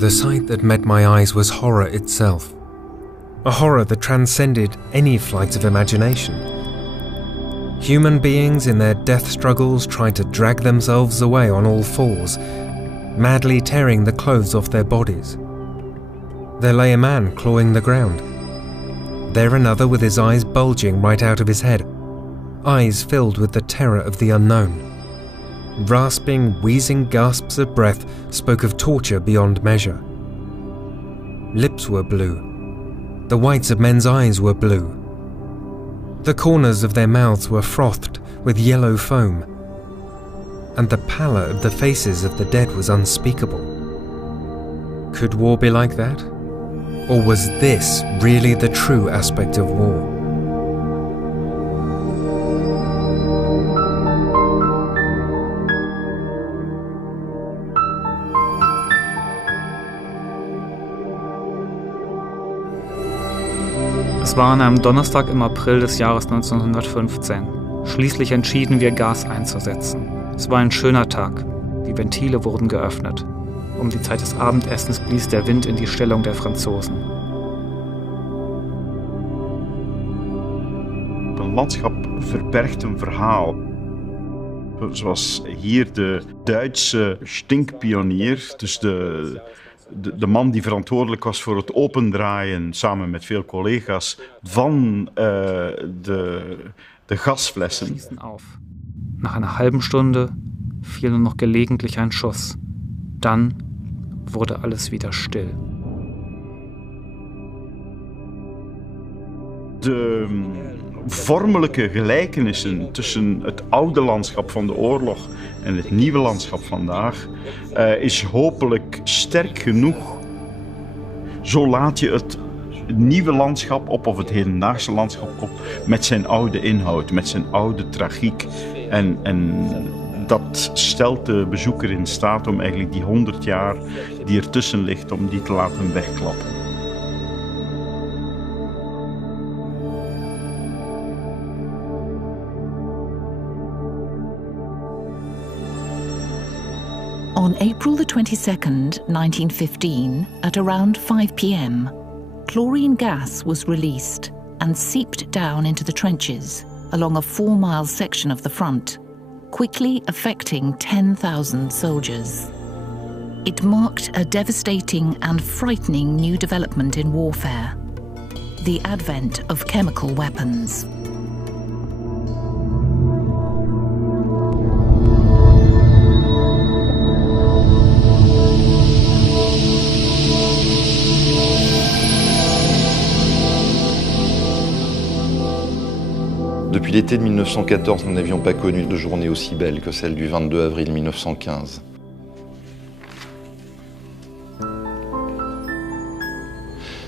The sight that met my eyes was horror itself. A horror that transcended any flight of imagination. Human beings in their death struggles tried to drag themselves away on all fours, madly tearing the clothes off their bodies. There lay a man clawing the ground. There another with his eyes bulging right out of his head, eyes filled with the terror of the unknown. Rasping, wheezing gasps of breath spoke of torture beyond measure. Lips were blue. The whites of men's eyes were blue. The corners of their mouths were frothed with yellow foam, and the pallor of the faces of the dead was unspeakable. Could war be like that? Or was this really the true aspect of war? Es war an einem Donnerstag im April des Jahres 1915. Schließlich entschieden wir, Gas einzusetzen. Es war ein schöner Tag. Die Ventile wurden geöffnet. Um die Zeit des Abendessens blies der Wind in die Stellung der Franzosen. Een landschap verbergt een verhaal. Zoals hier de Duitse stinkpionier, dus de man die verantwoordelijk was voor het opendraaien, samen met veel collega's, van de gasflessen. Nach einer halben Stunde fiel nur noch gelegentlich ein Schuss. Dann wurde alles wieder still. De vormelijke gelijkenissen tussen het oude landschap van de oorlog en het nieuwe landschap vandaag is hopelijk sterk genoeg. Zo laat je het nieuwe landschap op, of het hedendaagse landschap op, met zijn oude inhoud, met zijn oude tragiek. En dat stelt de bezoeker in staat om eigenlijk die 100 jaar die ertussen ligt, om die te laten wegklappen. On April the 22nd, 1915, at around 5 p.m., chlorine gas was released and seeped down into the trenches along a 4-mile section of the front, quickly affecting 10,000 soldiers. It marked a devastating and frightening new development in warfare: the advent of chemical weapons. Depuis l'été de 1914, nous n'avions pas connu de journée aussi belle que celle du 22 avril 1915.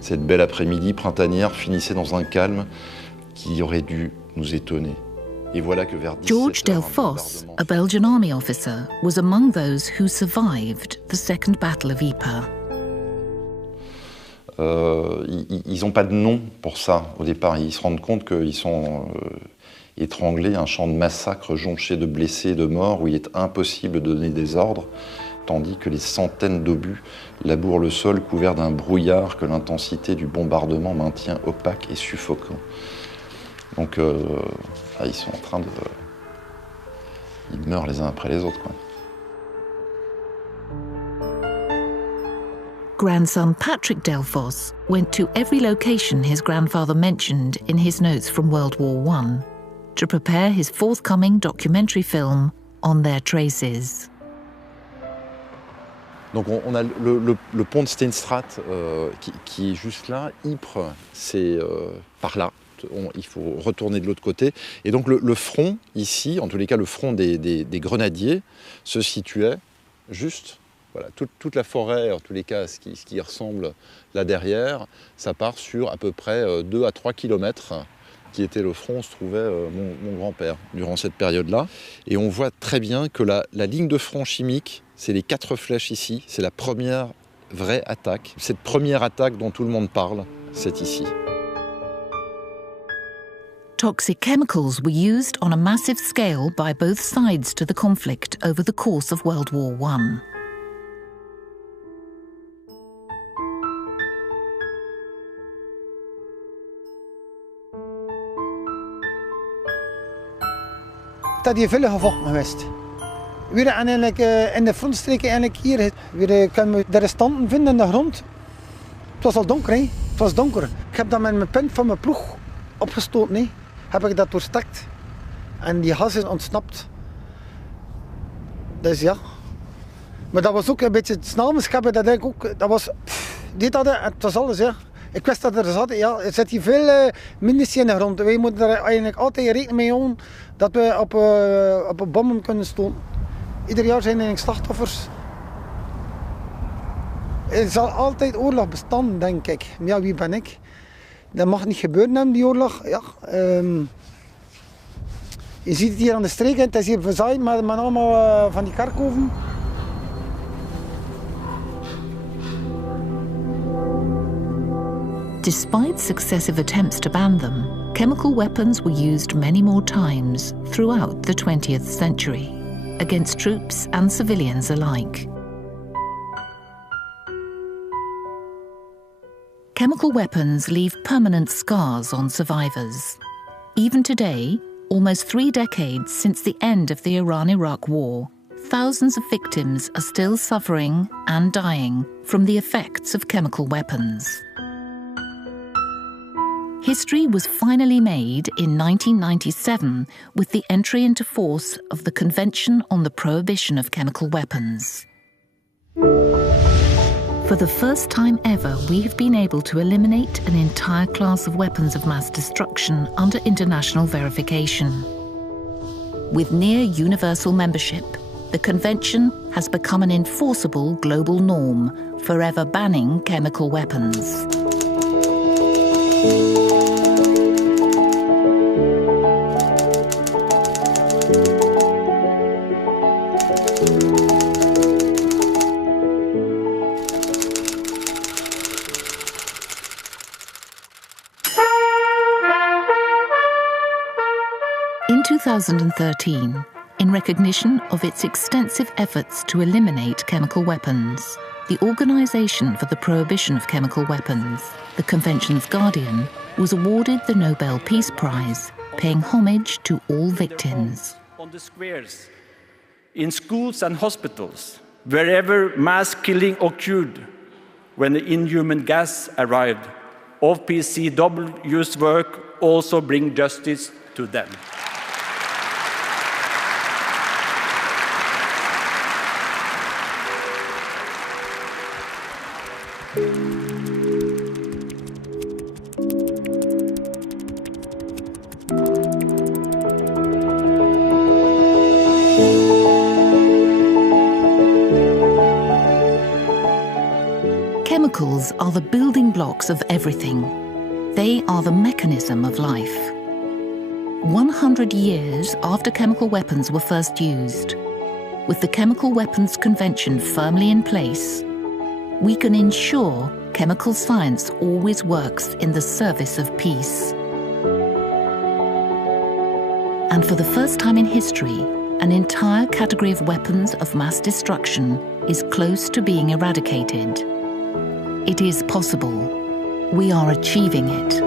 Cette belle après-midi printanière finissait dans un calme qui aurait dû nous étonner. Et voilà que vers 17 George Delfosse, a Belgian army officer, was among those who survived the Second Battle of Ypres. Ils n'ont pas de nom pour ça au départ. Ils se rendent compte qu'ils sont étranglés, un champ de massacre jonché de blessés et de morts où il est impossible de donner des ordres, tandis que les centaines d'obus labourent le sol couvert d'un brouillard que l'intensité du bombardement maintient opaque et suffocant. Donc ils sont en train de... Ils meurent les uns après les autres, quoi. Grandson Patrick Delfosse went to every location his grandfather mentioned in his notes from World War I to prepare his forthcoming documentary film on their traces. Donc on a le pont de Steenstraat qui est juste là. Ypres, c'est par là. Il faut retourner de l'autre côté. Et donc le front ici, en tous les cas le front des grenadiers, se situait juste... Voilà, toute la forêt, en tous les cas, ce qui ressemble là derrière, ça part sur à peu près 2 à 3 kilomètres, qui était le front où se trouvait mon grand-père durant cette période-là. Et on voit très bien que la ligne de front chimique, c'est les 4 flèches ici, c'est la première vraie attaque. Cette première attaque dont tout le monde parle, c'est ici. Toxic chemicals were used on a massive scale by both sides to the conflict over the course of World War I. dat hier veel gevochten geweest. Weer eigenlijk in de frontstreken eigenlijk hier. Weer kunnen we de restanten vinden in de grond. Het was al donker, hè? Het was donker. Ik heb dat met mijn punt van mijn ploeg opgestoten, hè? Heb ik dat doorstekt. En die gas is ontsnapt. Dus ja. Maar dat was ook een beetje het snelmescheppen, dat denk ik ook. Dat was, dit hadden, het was alles, ja. Ik wist dat er zat, ja. Er zit hier veel munitie in de grond. Wij moeten er eigenlijk altijd rekening mee houden dat we op bommen kunnen stoten. Ieder jaar zijn er slachtoffers. Er zal altijd oorlog bestaan, denk ik. Ja, wie ben ik? Dat mag niet gebeuren, die oorlog. Ja, je ziet het hier aan de streken, het is hier verzaaid met allemaal van die kerkhoven. Despite successive attempts to ban them, chemical weapons were used many more times throughout the 20th century, against troops and civilians alike. Chemical weapons leave permanent scars on survivors. Even today, almost 3 decades since the end of the Iran-Iraq War, thousands of victims are still suffering and dying from the effects of chemical weapons. History was finally made in 1997 with the entry into force of the Convention on the Prohibition of Chemical Weapons. For the first time ever, we have been able to eliminate an entire class of weapons of mass destruction under international verification. With near universal membership, the Convention has become an enforceable global norm, forever banning chemical weapons. In 2013, in recognition of its extensive efforts to eliminate chemical weapons, the Organization for the Prohibition of Chemical Weapons, the Convention's guardian, was awarded the Nobel Peace Prize, paying homage to all victims. On the squares, in schools and hospitals, wherever mass killing occurred when the inhuman gas arrived, OPCW's work also brings justice to them. Chemicals are the building blocks of everything. They are the mechanism of life. 100 years after chemical weapons were first used, with the Chemical Weapons Convention firmly in place, we can ensure chemical science always works in the service of peace. And for the first time in history, an entire category of weapons of mass destruction is close to being eradicated. It is possible. We are achieving it.